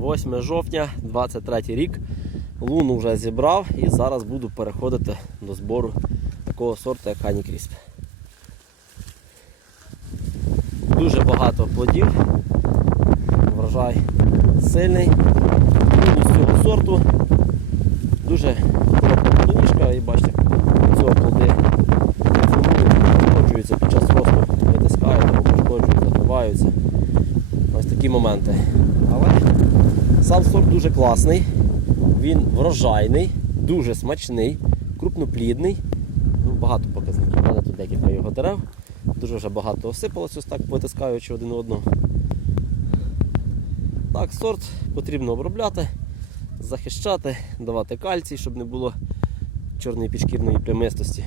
8 жовтня, 23 рік. Луну вже зібрав і зараз буду переходити до збору такого сорту, як Хані Крісп. Дуже багато плодів. Врожай сильний. Плюс цього сорту. Дуже коротка плодовішка і бачите, цього плоди пошкоджуються під час росту, витискають або пошкоджують, закриваються. Ось такі моменти. Але сам сорт дуже класний, він врожайний, дуже смачний, крупноплідний. Ну, багато показників. Мене тут декілька його дерев. Дуже вже багато осипалося, ось так витискаючи один одного. Так, сорт потрібно обробляти, захищати, давати кальцій, щоб не було чорної підшкірної плямистості.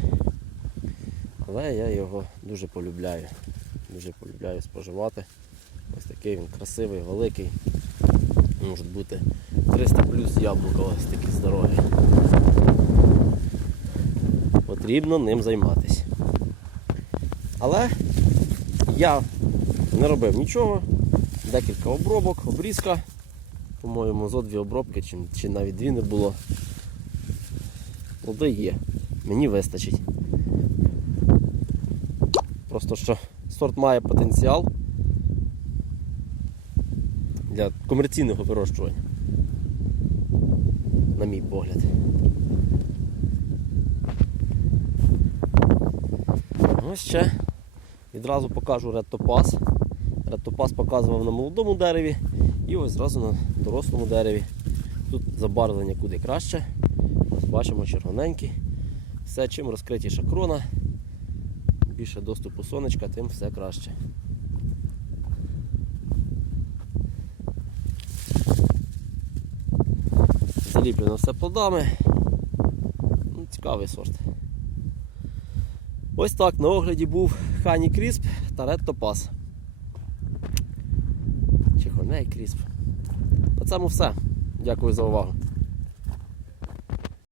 Але я його дуже полюбляю. Дуже полюбляю споживати. Ось такий він красивий, великий. Може бути 300 плюс яблука ось такі здорові. Потрібно ним займатися. Але я не робив нічого. Декілька обробок, обрізка. По-моєму, зо дві обробки, чи, чи навіть дві не було. Плоди є. Мені вистачить. Просто що сорт має потенціал для комерційного вирощування. На мій погляд. Ось ще відразу покажу редтопас. Редтопас показував на молодому дереві і ось зразу на дорослому дереві. Тут забарвлення куди краще. Ось бачимо червоненький. Все, чим розкритіша крона, більше доступу сонечка, тим все краще. Заліплено все плодами. Ну, Цікавий сорт. Ось так на огляді був Хані Крісп та Ред Топас. Чи Крісп. На цьому все. Дякую за увагу.